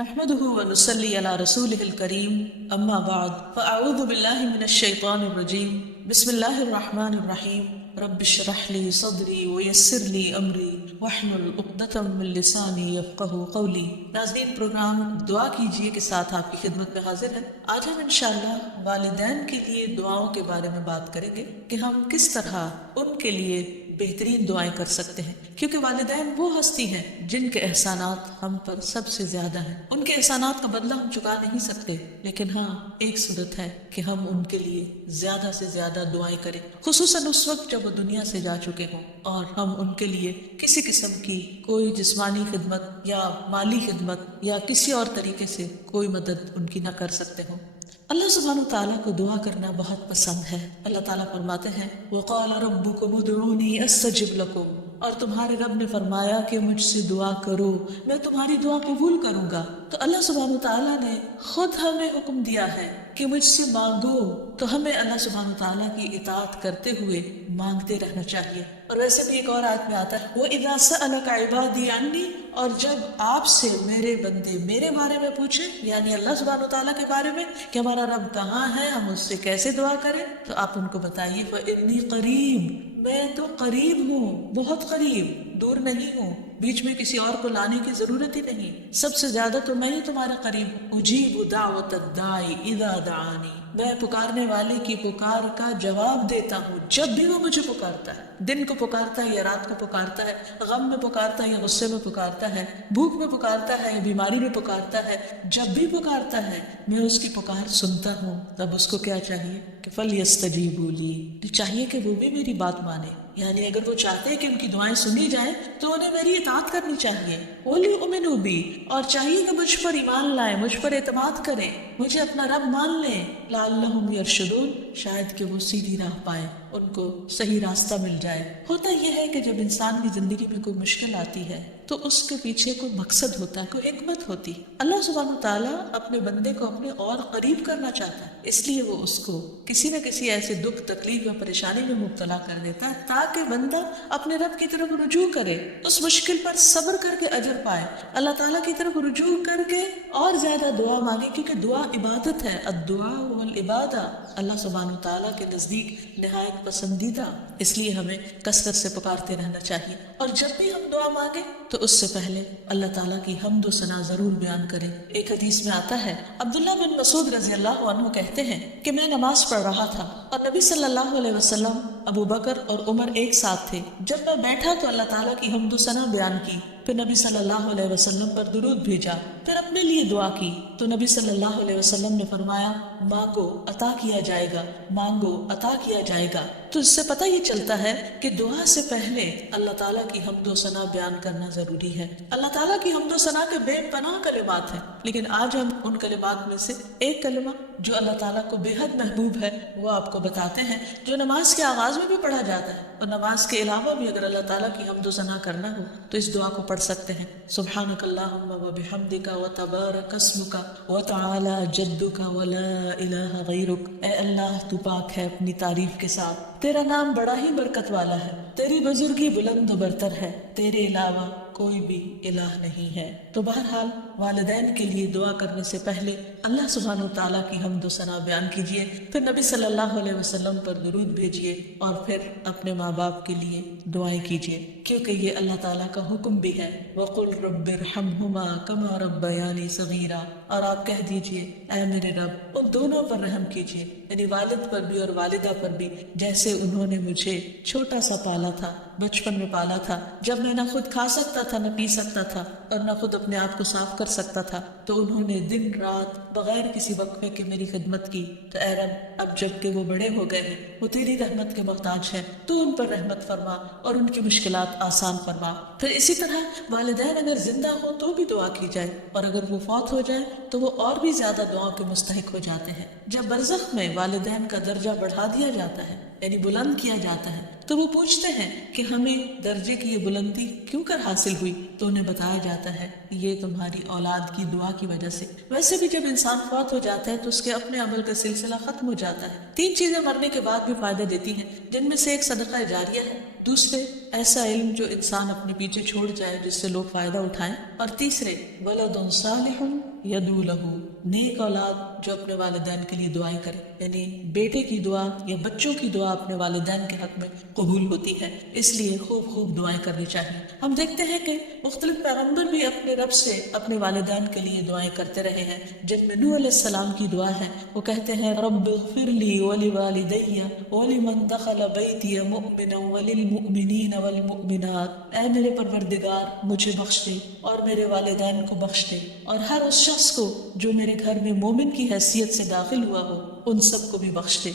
نحمده ونصلي على رسوله الكريم أما بعد فأعوذ بالله من الشيطان الرجيم بسم الله الرحمن الرحيم رب اشرح لي صدري ويسر لي أمري واحلل عقدة من لساني يفقهوا قولي۔ ناظرین، پروگرام دعا کیجئے کے ساتھ آپ کی خدمت میں حاضر ہیں۔ آج ہم انشاءاللہ والدین کے لیے دعاؤں کے بارے میں بات کریں گے کہ ہم کس طرح ان کے لیے بہترین دعائیں کر سکتے ہیں، کیونکہ والدین وہ ہستی ہیں جن کے احسانات ہم پر سب سے زیادہ ہیں۔ ان کے احسانات کا بدلہ ہم چکا نہیں سکتے، لیکن ہاں ایک صورت ہے کہ ہم ان کے لیے زیادہ سے زیادہ دعائیں کریں، خصوصاً اس وقت جب وہ دنیا سے جا چکے ہوں اور ہم ان کے لیے کسی قسم کی کوئی جسمانی خدمت یا مالی خدمت یا کسی اور طریقے سے کوئی مدد ان کی نہ کر سکتے ہوں۔ اللہ سبحانہ تعالیٰ کو دعا کرنا بہت پسند ہے۔ اللہ تعالیٰ فرماتے ہیں وَقَالَ رَبُّكُمُ ادْعُونِي أَسْتَجِبْ لَكُمْ، اور تمہارے رب نے فرمایا کہ مجھ سے دعا کرو، میں تمہاری دعا قبول کروں گا۔ تو اللہ سبحانہ تعالیٰ نے خود ہمیں حکم دیا ہے کہ مجھ سے مانگو، تو ہمیں اللہ سبحانہ تعالیٰ کی اطاعت کرتے ہوئے مانگتے رہنا چاہیے۔ اور ویسے بھی ایک اور آیت میں آتا ہے وَإِذَا سَأَلَكَ عِبَادِي عَنِّي، اور جب آپ سے میرے بندے میرے بارے میں پوچھیں، یعنی اللہ سبحانہ تعالیٰ کے بارے میں کہ ہمارا رب کہاں ہے، ہم اس سے کیسے دعا کریں، تو آپ ان کو بتائیے فَإِنِّي قَرِيب، میں تو قریب ہوں، بہت قریب، دور نہیں ہوں، بیچ میں کسی اور کو لانے کی ضرورت ہی نہیں، سب سے زیادہ تو میں ہی تمہارا قریب ہوں۔ اجیب دعوت الداعی اذا دعانی، میں پکارنے والے کی پکار کا جواب دیتا ہوں جب بھی وہ مجھے پکارتا ہے، دن کو پکارتا ہے یا رات کو پکارتا ہے، غم میں پکارتا ہے یا غصے میں پکارتا ہے، بھوک میں پکارتا ہے یا بیماری میں پکارتا ہے، جب بھی پکارتا ہے میں اس کی پکار سنتا ہوں۔ تب اس کو کیا چاہیے کہ فَلْيَسْتَجِيبُوا لِي، چاہیے کہ وہ بھی میری بات مانے، یعنی اگر وہ چاہتے ہیں کہ ان کی دعائیں سنی جائیں تو انہیں میری اطاعت کرنی چاہیے۔ وَلْيُؤْمِنُوا بِي، اور چاہیے کہ مجھ پر ایمان لائیں، مجھ پر اعتماد کریں، مجھے اپنا رب مان لیں، لَعَلَّهُمْ يَرْشُدُونَ، شاید کہ وہ سیدھی راہ پائیں، ان کو صحیح راستہ مل جائے۔ ہوتا یہ ہے کہ جب انسان کی زندگی میں کوئی مشکل آتی ہے تو اس کے پیچھے کوئی مقصد ہوتا ہے، کوئی حکمت ہوتی ہے۔ اللہ سبحانہ تعالیٰ اپنے بندے کو اپنے اور قریب کرنا چاہتا ہے، اس لیے وہ اس کو کسی نہ کسی ایسے دکھ، تکلیف یا پریشانی میں مبتلا کر دیتا ہے تاکہ بندہ اپنے رب کی طرف رجوع کرے، اس مشکل پر صبر کر کے اجر پائے، اللہ تعالیٰ کی طرف رجوع کر کے اور زیادہ دعا مانگے، کیونکہ دعا عبادت ہے، الدعاء والعبادہ، اللہ سبحانہ تعالیٰ کے نزدیک نہایت پسندیدہ، اس لیے ہمیں کثرت سے پکارتے رہنا چاہیے۔ اور جب بھی ہم دعا مانگیں تو اس سے پہلے اللہ تعالیٰ کی حمد و ثنا ضرور بیان کریں۔ ایک حدیث میں آتا ہے عبداللہ بن مسعود رضی اللہ عنہ کہتے ہیں کہ میں نماز پڑھ رہا تھا اور نبی صلی اللہ علیہ وسلم، ابو بکر اور عمر ایک ساتھ تھے۔ جب میں بیٹھا تو اللہ تعالیٰ کی حمد و ثنا بیان کی، پھر نبی صلی اللہ علیہ وسلم پر درود بھیجا، پھر اپنے لیے دعا کی تو نبی صلی اللہ علیہ وسلم نے فرمایا مانگو عطا کیا جائے گا، مانگو عطا کیا جائے گا۔ تو اس سے پتہ یہ چلتا ہے کہ دعا سے پہلے اللہ تعالیٰ کی حمد و ثنا بیان کرنا ضروری ہے۔ اللہ تعالیٰ کی حمد و ثنا کے بے پناہ کلمات ہیں، لیکن آج ہم ان کلمات میں سے ایک کلمہ جو اللہ تعالیٰ کو بے حد محبوب ہے وہ آپ کو بتاتے ہیں، جو نماز کے آغاز میں بھی پڑھا جاتا ہے، اور نماز کے علاوہ بھی اگر اللہ تعالیٰ کی حمد و ثنا کرنا ہو تو اس دعا کو پڑھ سکتے ہیں۔ سبحانک اللہم وبحمدک وتبارک اسمک وتعالی جدک ولا الہ غیرک، اے اللہ تو پاک ہے اپنی تعریف کے ساتھ، تیرا نام بڑا ہی برکت والا ہے، تیری بزرگی بلند و برتر ہے، تیرے علاوہ کوئی بھی الہ نہیں ہے۔ تو بہرحال والدین کے لیے دعا کرنے سے پہلے اللہ سبحانہ تعالیٰ کی حمد و ثنا بیان کیجیے، پھر نبی صلی اللہ علیہ وسلم پر درود بھیجیے، اور پھر اپنے ماں باپ کے لیے دعائیں کیجیے، کیونکہ یہ اللہ تعالیٰ کا حکم بھی ہے وَقُلْ رَبِّ ارْحَمْهُمَا كَمَا رَبَّيَانِي صَغِيرًا، اور آپ کہہ دیجیے اے میرے رب ان دونوں پر رحم کیجیے، یعنی والد پر بھی اور والدہ پر بھی، جیسے انہوں نے مجھے چھوٹا سا پالا تھا، بچپن میں پالا تھا، جب میں نہ خود کھا سکتا تھا، نہ پی سکتا تھا، اور نہ خود اپنے آپ کو صاف کر سکتا تھا، تو انہوں نے دن رات بغیر کسی وقفے کے میری خدمت کی۔ تو اے رب اب جب کہ وہ بڑے ہو گئے ہیں، وہ تیری رحمت کے محتاج ہیں، تو ان پر رحمت فرما اور ان کی مشکلات آسان فرما۔ پھر اسی طرح والدین اگر زندہ ہوں تو بھی دعا کی جائے، اور اگر وہ فوت ہو جائے تو وہ اور بھی زیادہ دعاؤں کے مستحق ہو جاتے ہیں۔ جب برزخ میں والدین کا درجہ بڑھا دیا جاتا ہے، یعنی بلند کیا جاتا ہے، تو وہ پوچھتے ہیں کہ ہمیں درجے کی یہ بلندی کیوں کر حاصل ہوئی، تو انہیں بتایا جاتا ہے یہ تمہاری اولاد کی دعا کی وجہ سے۔ ویسے بھی جب انسان فوت ہو جاتا ہے تو اس کے اپنے عمل کا سلسلہ ختم ہو جاتا ہے۔ تین چیزیں مرنے کے بعد بھی فائدہ دیتی ہیں، جن میں سے ایک صدقہ جاریہ ہے، دوسرے ایسا علم جو انسان اپنے پیچھے چھوڑ جائے جس سے لوگ فائدہ اٹھائیں، اور تیسرے ولد صالح یدعو لہ، نیک اولاد جو اپنے والدین کے لیے دعائیں کرے، یعنی بیٹے کی دعا یا بچوں کی دعا اپنے والدین کے حق میں قبول ہوتی ہے، اس لیے خوب خوب دعائیں کرنی چاہیے۔ ہم دیکھتے ہیں کہ مختلف پیغمبر بھی اپنے رب سے اپنے والدین کے لیے دعائیں کرتے رہے ہیں، جن میں نوح علیہ السلام کی دعا ہے، وہ کہتے ہیں رب اغفر لی ولوالدی ولمن دخل بیتی مؤمنا وللمؤمنین والمؤمنات، اے میرے پروردگار مجھے بخش دے اور میرے والدین کو بخش دے، اور ہر اس شخص کو جو میرے گھر میں مومن کی حیثیت سے داخل ہوا ہو ان سب کو بھی بخش دے۔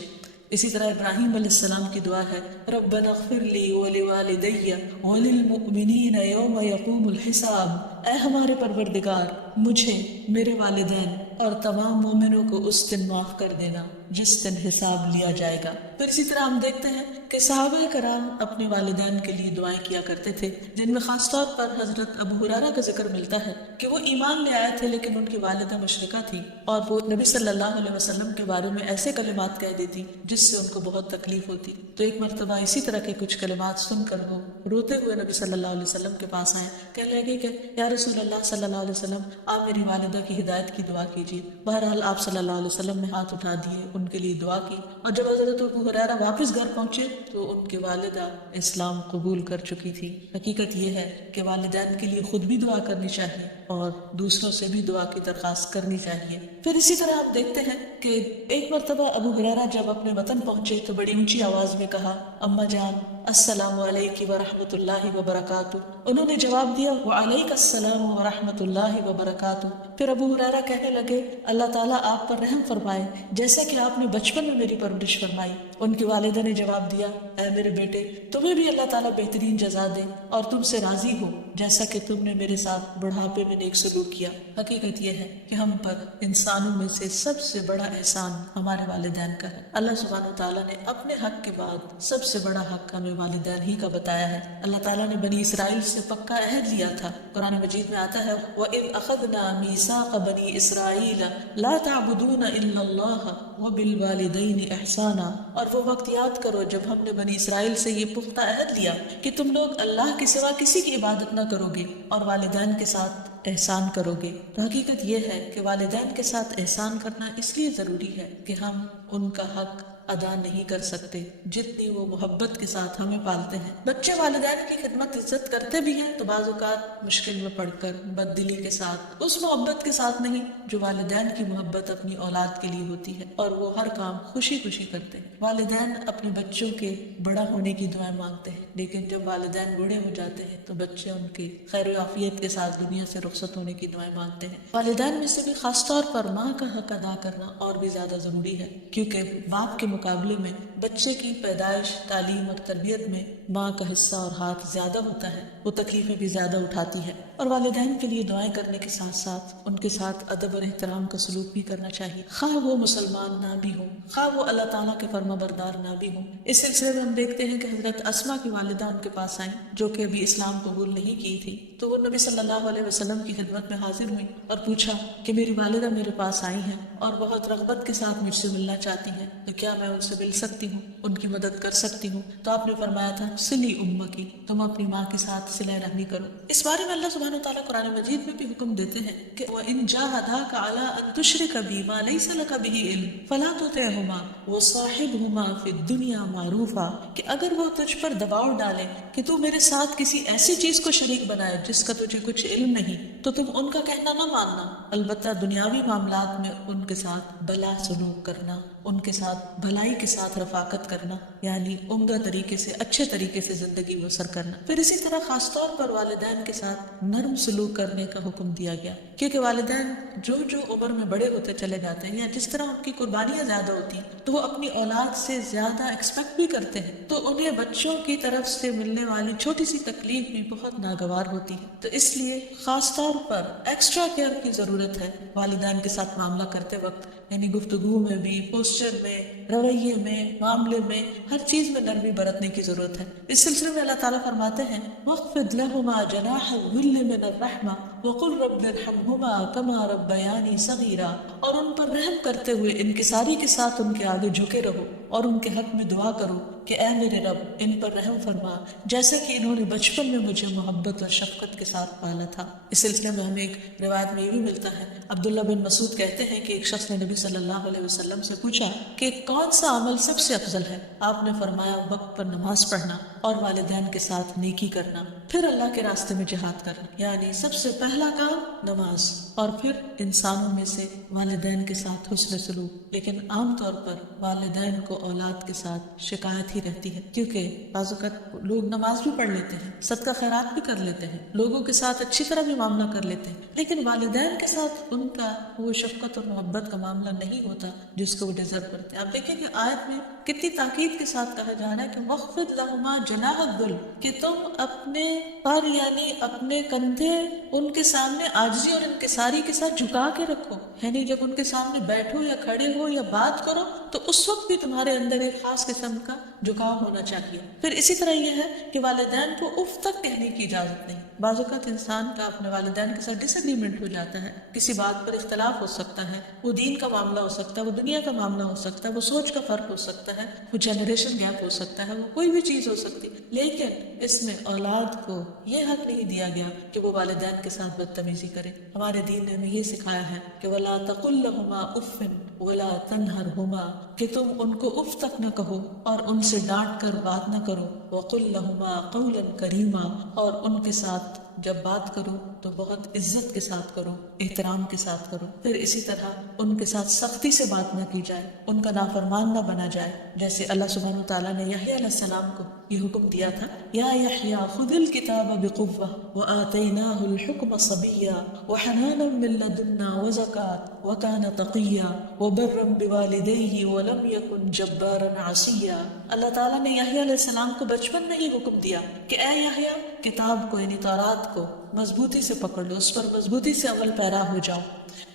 اسی طرح ابراہیم علیہ السلام کی دعا ہے ربنا اغفر لی ولوالدی وللمؤمنین یوم یقوم الحساب، اے ہمارے پروردگار مجھے، میرے والدین اور تمام مومنوں کو اس دن معاف کر دینا جس دن حساب لیا جائے گا۔ پھر اسی طرح ہم دیکھتے ہیں کہ صحابہ کرام اپنے والدین کے لیے دعائیں کیا کرتے تھے، جن میں خاص طور پر حضرت ابو ہریرہ کا ذکر ملتا ہے کہ وہ ایمان لے آئے تھے لیکن ان کی والدہ مشرکہ تھی، اور وہ نبی صلی اللہ علیہ وسلم کے بارے میں ایسے کلمات کہہ دیتی جس سے ان کو بہت تکلیف ہوتی۔ تو ایک مرتبہ اسی طرح کے کچھ کلمات سن کر وہ روتے ہوئے نبی صلی اللہ علیہ وسلم کے پاس آئے، کہنے لگے کہ یا رسول اللہ صلی اللہ علیہ وسلم آپ میری والدہ کی ہدایت کی دعا کیجیے۔ بہرحال آپ صلی اللہ علیہ وسلم نے ہاتھ اٹھا دیے، ان کے لیے دعا کی، اور جب حضرت ابو ہریرہ واپس گھر پہنچے تو ان کی والدہ اسلام قبول کر چکی تھی۔ حقیقت یہ ہے کہ والدین کے لیے خود بھی دعا کرنی چاہیے اور دوسروں سے بھی دعا کی درخواست کرنی چاہیے۔ پھر اسی طرح ہم دیکھتے ہیں کہ ایک مرتبہ ابو ہریرہ جب اپنے وطن پہنچے تو بڑی اونچی آواز میں کہا اماں جان السلام علیکم ورحمۃ اللہ وبرکاتہ۔ انہوں نے جواب دیا وعلیک السلام ورحمۃ اللہ وبرکاتہ۔ پھر ابو ہریرہ کہنے لگے اللہ تعالیٰ آپ پر رحم فرمائے جیسا کہ آپ نے بچپن میں میری پرورش فرمائی۔ ان کی والدہ نے جواب دیا اے میرے بیٹے تمہیں بھی اللہ تعالیٰ بہترین جزا دے اور تم سے راضی ہو جیسا کہ تم نے میرے ساتھ بڑھاپے میں نیک سلوک کیا۔ حقیقت یہ ہے کہ ہم پر انسانوں میں سے سب سے بڑا احسان ہمارے والدین کا ہے۔ اللہ سبحانہ وتعالیٰ نے اپنے حق کے بعد سب سے بڑا حق ہمیں والدین ہی کا بتایا ہے۔ اللہ تعالیٰ نے بنی اسرائیل سے پکا عہد لیا تھا، قرآن مجید میں آتا ہے وَإِذْ أَخَذْنَا مِيثَاقَ بَنِي إِسْرَائِيلَ لَا تَعْبُدُونَ إِلَّا اللَّهَ وَبِالْوَالِدَيْنِ إِحْسَانًا، اور وہ وقت یاد کرو جب ہم نے بنی اسرائیل سے یہ پختہ عہد لیا کہ تم لوگ اللہ کے سوا کسی کی عبادت نہ کرو گے اور والدین کے ساتھ احسان کرو گے۔ تو حقیقت یہ ہے کہ والدین کے ساتھ احسان کرنا اس لیے ضروری ہے کہ ہم ان کا حق ادا نہیں کر سکتے جتنی وہ محبت کے ساتھ ہمیں پالتے ہیں۔ بچے والدین کی خدمت عزت کرتے بھی ہیں تو بعض اوقات مشکل میں پڑ کر بد دلی کے ساتھ، اس محبت کے ساتھ نہیں جو والدین کی محبت اپنی اولاد کے لیے ہوتی ہے، اور وہ ہر کام خوشی خوشی کرتے ہیں۔ والدین اپنے بچوں کے بڑا ہونے کی دعائیں مانگتے ہیں، لیکن جب والدین بوڑھے ہو جاتے ہیں تو بچے ان کی خیر و عافیت کے ساتھ دنیا سے رخصت ہونے کی دعائیں مانگتے ہیں۔ والدین میں سے بھی خاص طور پر ماں کا حق ادا کرنا اور بھی زیادہ ضروری ہے، کیونکہ باپ کے مقابلے میں بچے کی پیدائش، تعلیم اور تربیت میں ماں کا حصہ اور ہاتھ زیادہ ہوتا ہے، وہ تکلیفیں بھی زیادہ اٹھاتی ہے، اور والدین کے لیے دعائیں کرنے کے ساتھ ساتھ ان کے ساتھ ادب اور احترام کا سلوک بھی کرنا چاہیے، خواہ وہ مسلمان نہ بھی ہوں، خواہ وہ اللہ تعالیٰ کے فرما بردار نہ بھی ہوں۔ اس سلسلے میں ہم دیکھتے ہیں کہ حضرت اسماء کی والدہ ان کے پاس آئیں جو کہ ابھی اسلام قبول نہیں کی تھی، تو وہ نبی صلی اللہ علیہ وسلم کی خدمت میں حاضر ہوئی اور پوچھا کہ میری والدہ میرے پاس آئی ہیں اور بہت رغبت کے ساتھ مجھ سے ملنا چاہتی ہیں، تو کیا میں ان سے مل سکتی ہوں، ان کی مدد کر سکتی ہوں؟ تو آپ نے فرمایا تھا سلی امکی، تم اپنی ماں کے ساتھ صلہ رحمی کرو۔ اس بارے میں اللہ سبحانہ وتعالیٰ قرآن مجید میں بھی حکم دیتے ہیں کہ وَإِن جَاهَدَاكَ عَلَىٰ أَن تُشْرِكَ بِي مَا لَيْسَ لَكَ بِهِ عِلْمٌ فَلَا تُطِعْهُمَا وَصَاحِبْهُمَا فِي الدُّنْيَا مَعْرُوفًا، کہ اگر وہ تجھ پر دباؤ ڈالے کہ تو میرے ساتھ کسی ایسی چیز کو شریک بنائے جس کا تجھے کچھ علم نہیں، تو تم ان کا کہنا نہ ماننا، البتہ دنیاوی معاملات میں ان کے ساتھ بھلا سلوک کرنا، ان کے ساتھ بھلائی کے ساتھ رفاقت کرنا، یعنی عمدہ طریقے سے اچھے طریقے سے زندگی بسر کرنا۔ پھر اسی طرح خاص طور پر والدین کے ساتھ نرم سلوک کرنے کا حکم دیا گیا، کیونکہ والدین جو عمر میں بڑے ہوتے چلے جاتے ہیں یا جس طرح ان کی قربانیاں زیادہ ہوتی ہیں تو وہ اپنی اولاد سے زیادہ ایکسپیکٹ بھی کرتے ہیں، تو انہیں بچوں کی طرف سے ملنے والی چھوٹی سی تکلیف بھی بہت ناگوار ہوتی ہے، تو اس لیے خاص طور پر ایکسٹرا کیئر کی ضرورت ہے والدین کے ساتھ معاملہ کرتے وقت، یعنی گفتگو میں بھی، پوسچر میں، رویے میں، معاملے میں، ہر چیز میں نرمی برتنے کی ضرورت ہے۔ اس سلسلے میں اللہ تعالیٰ فرماتے ہیں وَاخْفِضْ لَهُمَا جَنَاحَ الذُّلِّ مِنَ الرَّحْمَةِ وَقُلْ رَبِّ ارْحَمْهُمَا كَمَا رَبَّيَانِي صَغِيرًا، اور ان پر رحم کرتے ہوئے انکساری کے ساتھ ان کے آگے جھکے رہو اور ان کے حق میں دعا کرو کہ اے میرے رب ان پر رحم فرما جیسا کہ انہوں نے بچپن میں مجھے محبت اور شفقت کے ساتھ پالا تھا۔ اس سلسلے میں ہمیں ایک روایت میں یہ بھی ملتا ہے، عبداللہ بن مسعود کہتے ہیں کہ ایک شخص نے نبی صلی اللہ علیہ وسلم سے پوچھا کہ کون سا عمل سب سے افضل ہے؟ آپ نے فرمایا وقت پر نماز پڑھنا اور والدین کے ساتھ نیکی کرنا، پھر اللہ کے راستے میں جہاد کرنا، یعنی سب سے پہلا کام نماز، اور پھر انسانوں میں سے والدین کے ساتھ حسن سلوک۔ لیکن عام طور پر والدین کو اولاد کے ساتھ شکایت ہی رہتی ہے، کیونکہ بعض اوقات لوگ نماز بھی پڑھ لیتے ہیں، صدقہ خیرات بھی کر لیتے ہیں، لوگوں کے ساتھ اچھی طرح بھی معاملہ کر لیتے ہیں، لیکن والدین کے ساتھ ان کا وہ شفقت اور محبت کا معاملہ نہیں ہوتا جس کو وہ ڈیزرو کرتے ہیں۔ آپ دیکھیں کہ آیت میں کتنی تاکید کے ساتھ کہا جا رہا ہے کہ وَخْفِضْ لَهُمَا جَنَاحَ الذُّلِّ، کہ تم اپنے پر یعنی اپنے کندھے ان کے سامنے عاجزی اور انکساری کے ساتھ جھکا کے رکھو، یعنی جب ان کے سامنے بیٹھو یا کھڑے ہو یا بات کرو تو اس وقت بھی تمہارے اندر ایک خاص قسم کا جھکاؤ ہونا چاہیے۔ پھر اسی طرح یہ ہے کہ والدین کو اف تک کہنے کی اجازت نہیں۔ بعض اوقات انسان کا اپنے والدین کے ساتھ ڈس ایگریمنٹ ہو جاتا ہے، کسی بات پر اختلاف ہو سکتا ہے، وہ دین کا معاملہ ہو سکتا ہے، وہ دنیا کا معاملہ ہو سکتا ہے، وہ سوچ کا فرق ہو سکتا ہے، وہ جنریشن گیپ ہو سکتا ہے، وہ کوئی بھی چیز ہو سکتی، لیکن اس میں اولاد کو یہ حق نہیں دیا گیا کہ وہ والدین کے ساتھ بدتمیزی کرے۔ ہمارے دین نے ہمیں یہ سکھایا ہے کہ وَلَا تَقُلْ لَهُمَا أُفٍّ وَلَا تَنْهَرْهُمَا، کہ تم ان کو اف تک نہ کہو اور ان سے ڈانٹ کر بات نہ کرو، وَقُلْ لَهُمَا قَوْلًا كَرِيمًا، اور ان کے ساتھ جب بات کرو تو بہت عزت کے ساتھ کرو، احترام کے ساتھ کرو۔ پھر اسی طرح ان کے ساتھ سختی سے بات نہ کی جائے، ان کا نافرمان نہ بنا جائے، جیسے اللہ سبحانہ وتعالیٰ نے یحییٰ علیہ السلام کو یہ حکم دیا تھا، یا یحییٰ خذ الکتاب بقوة وآتیناہ الحکم صبیا وحنانا من لدنا وزکاة وکان تقیا وبرا بوالدیہ ولم یکن جبارا عصیا۔ اللہ تعالیٰ نے یحییٰ علیہ السلام کو بچپن میں ہی حکم دیا کہ اے یحییٰ کتاب کو یعنی تورات کو مضبوطی سے پکڑ لو، اس پر مضبوطی سے عمل پیرا ہو جاؤ،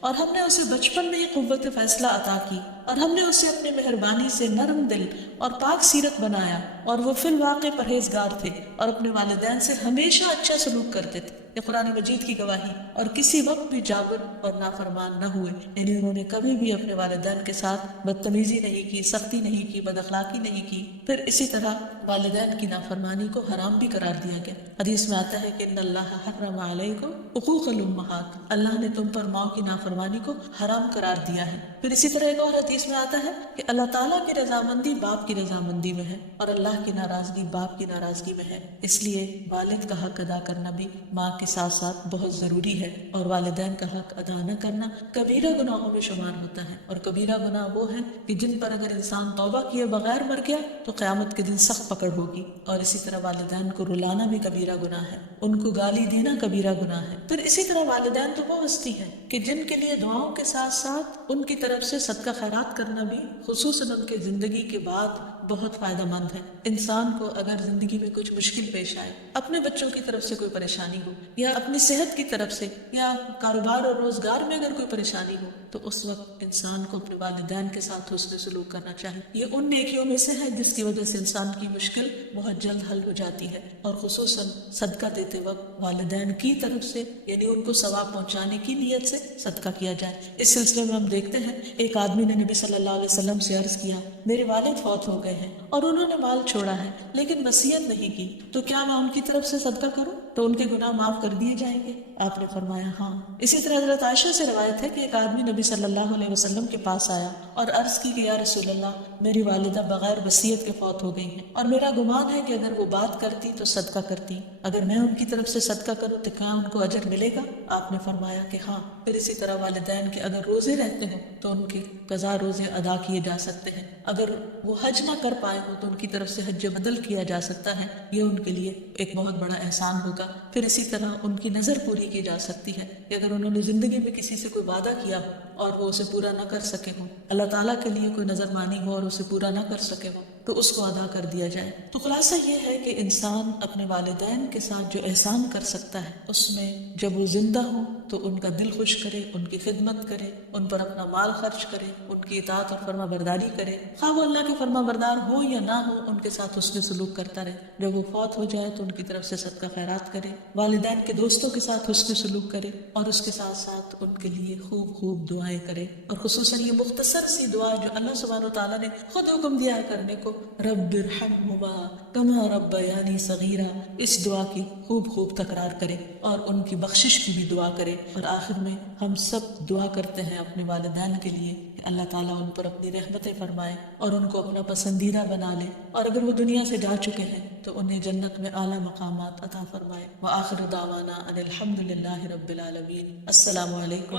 اور ہم نے اسے بچپن میں ہی قوت فیصلہ عطا کی، اور ہم نے اسے اپنی مہربانی سے نرم دل اور پاک سیرت بنایا، اور وہ فی الواقع پرہیزگار تھے اور اپنے والدین سے ہمیشہ اچھا سلوک کرتے تھے۔ یہ قرآن مجید کی گواہی، اور کسی وقت بھی جابر اور نافرمان نہ ہوئے، یعنی انہوں نے کبھی بھی اپنے والدین کے ساتھ بدتمیزی نہیں کی، سختی نہیں کی، بد اخلاقی نہیں کی۔ پھر اسی طرح والدین کی نافرمانی کو حرام بھی قرار دیا گیا۔ حدیث میں آتا ہے کہ ان اللہ حرم علیکم حقوق الامہات، اللہ نے تم پر ماں کی نافرمانی کو حرام قرار دیا ہے۔ پھر اسی طرح ایک اور حدیث میں آتا ہے کہ اللہ تعالیٰ کی رضامندی باپ کی رضامندی میں ہے، اور اللہ کی ناراضگی باپ کی ناراضگی میں ہے، اس لیے والد کا حق ادا کرنا بھی ماں کے ساتھ ساتھ بہت ضروری ہے، اور والدین کا حق ادا نہ کرنا کبیرہ گناہوں میں شمار ہوتا ہے۔ اور کبیرہ گناہ وہ ہیں کہ جن پر اگر انسان توبہ کیے بغیر مر گیا تو قیامت کے دن سخت پکڑ ہوگی، اور اسی طرح والدین کو رلانا بھی کبیرہ گناہ ہے، ان کو گالی دینا کبیرہ گناہ ہے۔ پھر اسی طرح والدین تو وہ ہستی ہیں کہ جن کے لیے دعاؤں کے ساتھ ساتھ ان کی طرف سے صدقہ خیرات کرنا بھی خصوصاً ان کے زندگی کے بعد بہت فائدہ مند ہے۔ انسان کو اگر زندگی میں کچھ مشکل پیش آئے، اپنے بچوں کی طرف سے کوئی پریشانی ہو، یا اپنی صحت کی طرف سے، یا کاروبار اور روزگار میں اگر کوئی پریشانی ہو، تو اس وقت انسان کو اپنے والدین کے ساتھ حسن سلوک کرنا چاہیے۔ یہ ان نیکیوں میں سے ہے جس کی وجہ سے انسان کی مشکل بہت جلد حل ہو جاتی ہے، اور خصوصاً صدقہ دیتے وقت والدین کی طرف سے یعنی ان کو ثواب پہنچانے کی نیت سے صدقہ کیا جائے۔ اس سلسلے میں ہم دیکھتے ہیں ایک آدمی نے نبی صلی اللہ علیہ وسلم سے عرض کیا، میرے والد فوت ہو گئے ہیں اور انہوں نے مال چھوڑا ہے لیکن وصیت نہیں کی، تو کیا میں ان کی طرف سے صدقہ کروں تو ان کے گناہ معاف کر دیے جائیں گے؟ آپ نے فرمایا ہاں۔ اسی طرح حضرت عائشہ سے روایت ہے کہ ایک آدمی نبی صلی اللہ علیہ وسلم کے پاس آیا اور عرض کی کہ یا رسول اللہ، میری والدہ بغیر وصیت کے فوت ہو گئی ہیں، اور میرا گمان ہے کہ اگر وہ بات کرتی تو صدقہ کرتی، اگر میں ان کی طرف سے صدقہ کروں تو کیا ان کو اجر ملے گا؟ آپ نے فرمایا کہ ہاں۔ پھر اسی طرح والدین کے اگر روزے رہتے ہوں تو ان کے قضا روزے ادا کیے جا سکتے ہیں، اگر وہ حج نہ کر پائے ہوں تو ان کی طرف سے حج بدل کیا جا سکتا ہے، یہ ان کے لیے ایک بہت بڑا احسان ہوگا۔ پھر اسی طرح ان کی نظر پوری کی جا سکتی ہے کہ اگر انہوں نے زندگی میں کسی سے کوئی وعدہ کیا ہو اور وہ اسے پورا نہ کر سکے ہوں، اللہ تعالیٰ کے لیے کوئی نظر مانی ہو اور اسے پورا نہ کر سکے ہوں، تو اس کو ادا کر دیا جائے۔ تو خلاصہ یہ ہے کہ انسان اپنے والدین کے ساتھ جو احسان کر سکتا ہے، اس میں جب وہ زندہ ہوں تو ان کا دل خوش کرے، ان کی خدمت کرے، ان پر اپنا مال خرچ کرے، ان کی اطاعت اور فرما برداری کرے، خواہ وہ اللہ کے فرما بردار ہو یا نہ ہو، ان کے ساتھ حسن سلوک کرتا رہے۔ جب وہ فوت ہو جائے تو ان کی طرف سے صدقہ خیرات کرے، والدین کے دوستوں کے ساتھ حسن سلوک کرے، اور اس کے ساتھ ساتھ ان کے لیے خوب خوب دعائیں کرے، اور خصوصاً یہ مختصر سی دعا جو اللہ سبحانہ و تعالیٰ نے خود حکم دیا ہے کرنے کو، رب ارحمہما کما ربیانی صغیرا، اس دعا کی خوب تکرار کرے اور ان کی بخشش کی بھی دعا کرے۔ اور آخر میں ہم سب دعا کرتے ہیں اپنے والدین کے لیے کہ اللہ تعالیٰ ان پر اپنی رحمتیں فرمائے اور ان کو اپنا پسندیدہ بنا لے، اور اگر وہ دنیا سے جا چکے ہیں تو انہیں جنت میں اعلیٰ مقامات عطا فرمائے۔ وآخر دعوانا ان الحمد للہ رب العالمین۔ السلام علیکم۔